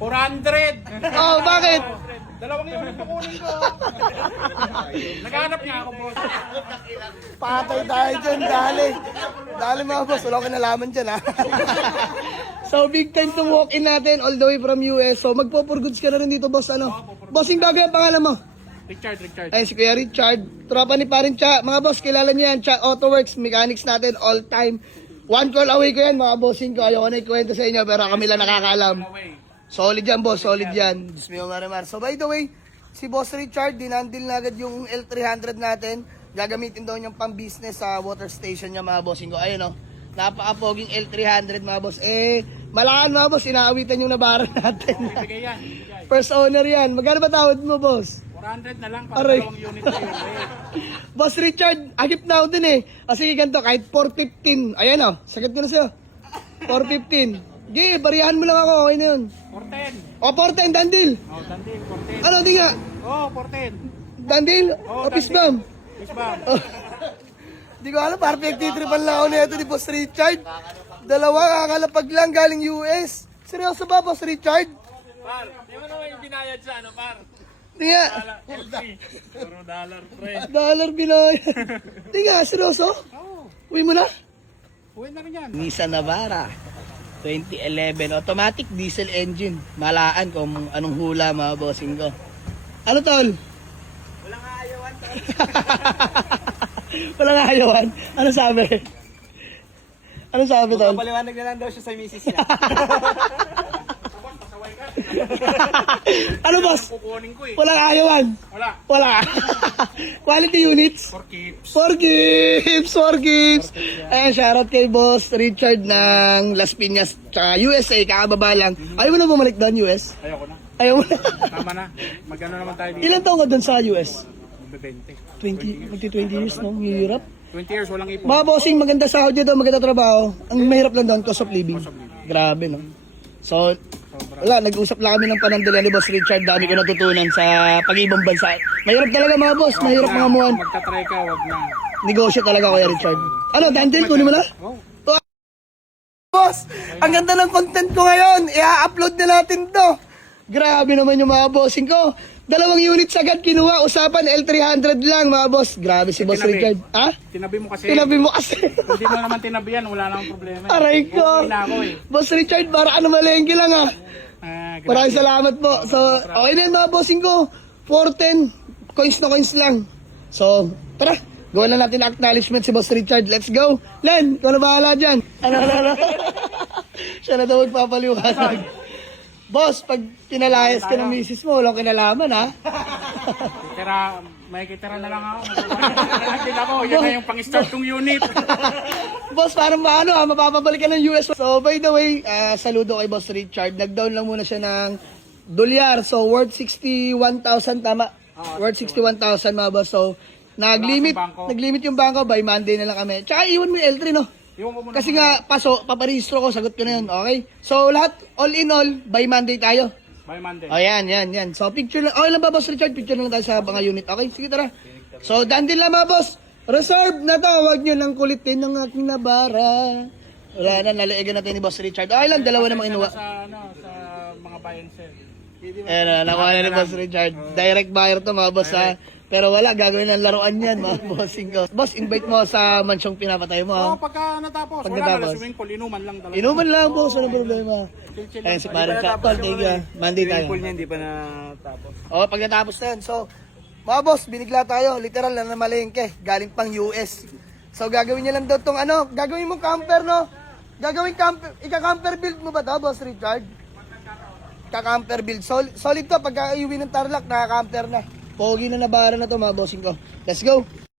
400! Oh, bakit? Dalawang unit na kunin ko. Naghanap niya ako, boss. Patay tayo dyan, dali. Dali mga boss, wala ko kinalaman dyan ha. So big time to walk in natin all the way from US. So magpo-for goods ka na rin dito boss, ano? Bossing bagay ang pangalan mo? Richard. Ay, si Kuya Richard. Tropa ni Parin Cha. Mga boss, kilala niyo yan. Cha Auto Works, mechanics natin all time. One call away ko yan, mga bossing ko. Ayaw ko na ikwento sa inyo, pero kami lang nakakaalam. Solid yan, boss. Solid yan. Diyos mo maramar. So, by the way, si Boss Richard, dinandil na agad yung L300 natin. Gagamitin daw niyang pang-business sa water station niya, mga bossing ko. Ayun, oh. Napaka-poging L300, mga boss. Malakan, mga boss. Inaawitan yung nabaran natin. Bigay yan. First owner yan. Magkano ba tawad mo, boss? 400 na lang para Aray. dalawang unit na yun. Boss Richard, agip na ako din eh. Sige, ganito, kahit 415. Ayan, oh. Sagat ko na sa'yo. 415. Sige, bariyahan mo lang ako. Okay na yun. 410. O, 410, dandil. Oh, Dandil, 410. Ano, di nga? Oh, 410. Dandil? Oh, O, pisbam? Isbam. Di ko alam, parang pinagtitripan lang ako nito ni Boss Richard. Dalawa, kakalapag lang galing US. Seryoso ba, Boss Richard? Par, di mo naman yung binayad sa ano, par? Di nga. LC. Puro dollar, pre. Dollar binoy. Di nga, seryoso? Oh, Uwi mo na? uwi na rin yan. Nissan Navara 2011 automatic diesel engine. Malaan kung anong hula, mga bossing ko. Ano, tol? Walang aayawan, tol. Walang ayawan. Ano sabi? Ano sabi, tol? Paliwanag na lang daw siya sa misis niya. Pasaway ka. Ano, boss? Kukunin ko eh. Walang ayawan. Wala. Wala. Quality units. For keeps. For gifts, for gifts. Ayan, shoutout kay Boss Richard ng Las Piñas, tsaka USA, kakababa lang. Ayaw mo na bumalik doon, US? Ayoko na. Ayaw mo na. Tama na. Magano naman tayo dito. Ilan taong ka doon sa US? 20. 20 years, no? Hirap. 20 years, walang ipon. Mga bossing, maganda sahod dyan doon, maganda trabaho. Ang mahirap lang doon, cost of living. Grabe, no? So, wala, nag-usap lang kami ng panandala ni Boss Richard. Dami ko natutunan sa pag-ibang bansa. Mahirap talaga, mga boss. Mahirap mga muhan. Kung magta-try ka, wag na. Negosyo talaga, Kuya Richard. Ano, dandil, kunin mo na? Oh. Boss, ang ganda ng content ko ngayon. I-upload na natin to. Grabe naman yung mga bossing ko. 2 units agad kinuha. Usapan L300 lang, mga boss. Grabe si Boss Tinabi. Richard. Ha? Tinabi mo kasi. Tinabi mo kasi. Kung di mo naman tinabi yan, wala namang problema. Aray ko. Okay na ako eh. Boss Richard, para ano malengke lang ha. Grabe. Maraming salamat po. So, okay na yung mga bossing ko. 410. Coins na coins lang. So, tara. Gawa na natin acknowledgement si Boss Richard. Let's go. Len, ikaw na bahala dyan. Ano. Siya na daw magpapaliwanag. Boss, pag pinalayas ka ng misis mo, walang kinalaman ha. May kitira na lang ako. Nakita ko, yan na yung pang-start kong unit. Boss, parang maano ha, mapapabalik ka ng US. So, by the way, saludo kay Boss Richard. Nag-down lang muna siya ng dolyar. So, worth 61,000 tama. Worth 61,000 mga boss. So, nag-limit yung bangko. By Monday na lang kami. Tsaka iwan mo yung L3, no? Iwan ko muna. Kasi nga, paparehistro ko, sagot ko na yun. Okay? So, lahat, all in all, by Monday tayo. By Monday. O, yan. So, picture lang. Okay lang ba, Boss Richard? Picture lang tayo sa mga unit. Okay? Sige, tara. So, dandil lang mga boss. Reserve na to. Huwag nyo nang kulitin ng aking nabara. Wala na, nalaigan natin ni Boss Richard. Okay lang, dalawa namang inuwa. Sa mga buy and sell. Ayan, nakuha na ni Boss Richard. Direct buyer to mga boss ha. Pero wala, gagawin ng laruan yan mga bossing ko. Boss, invite mo sa mansyong pinapatay mo ha. Oo, pagka natapos. Pag Wala natapos. na, swimming pool. Inuman lang talaga. Inuman lang boss, ano problema? Chill-chill Ayan lang si tayo. Parang Chapal, thank you. Monday tayo. niya hindi pa natapos. O, pag natapos na yun. So, mga boss, binigla tayo. Literal na namalengke. Galing pang US. So, gagawin niya lang daw tong ano. Gagawin mo camper, no? Gagawin camper. Ika-camper build mo ba to, Boss Richard? Ika-camper build. Solid to. Pagka iuwi ng Tarlac, naka-camper na. Pogi na nabara na to, mga bossing ko. Let's go.